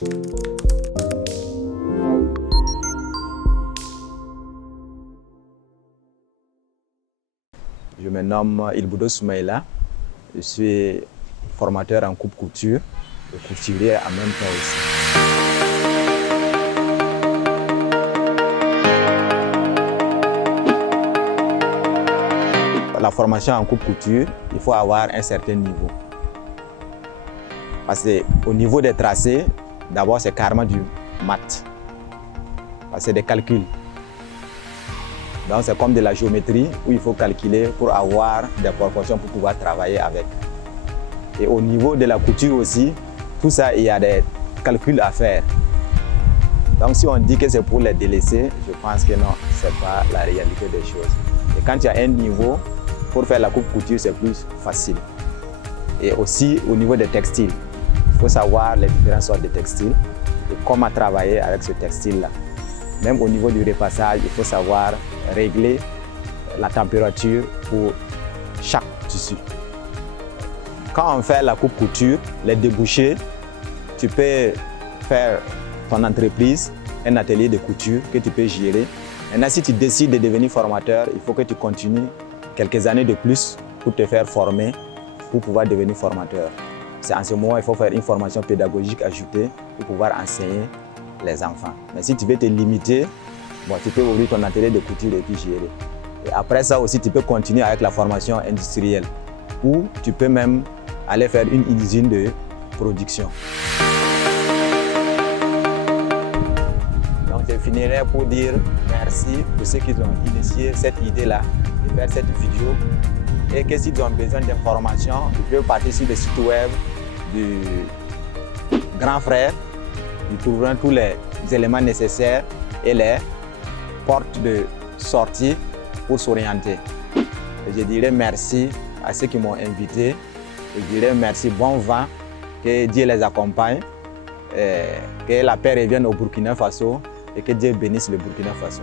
Je me nomme Ilboudo Soumaïla, je suis formateur en coupe couture et couturier en même temps aussi. La formation en coupe couture, il faut avoir un certain niveau. Parce qu'au niveau des tracés, d'abord c'est carrément du maths. Parce que c'est des calculs. Donc c'est comme de la géométrie où il faut calculer pour avoir des proportions pour pouvoir travailler avec. Et au niveau de la couture aussi, tout ça, il y a des calculs à faire. Donc si on dit que c'est pour les délaissés, je pense que non, ce n'est pas la réalité des choses. Et quand il y a un niveau, pour faire la coupe couture, c'est plus facile. Et aussi au niveau des textiles, il faut savoir les différentes sortes de textiles et comment travailler avec ce textile-là. Même au niveau du repassage, il faut savoir régler la température pour chaque tissu. Quand on fait la coupe couture, les débouchés, tu peux faire ton entreprise, un atelier de couture que tu peux gérer. Maintenant, si tu décides de devenir formateur, il faut que tu continues quelques années de plus pour te faire former, pour pouvoir devenir formateur. C'est en ce moment qu'il faut faire une formation pédagogique ajoutée pour pouvoir enseigner les enfants. Mais si tu veux te limiter, bon, tu peux ouvrir ton atelier de couture et puis gérer. Et après ça aussi, tu peux continuer avec la formation industrielle ou tu peux même aller faire une usine de production. Donc je finirai pour dire merci pour ceux qui ont initié cette idée-là de faire cette vidéo et que s'ils ont besoin d'informations, ils peuvent partir sur le site web du grand frère. Ils trouveront tous les éléments nécessaires et les portes de sortie pour s'orienter. Je dirais merci à ceux qui m'ont invité. Je dirais merci, bon vent, que Dieu les accompagne, que la paix revienne au Burkina Faso et que Dieu bénisse le Burkina Faso.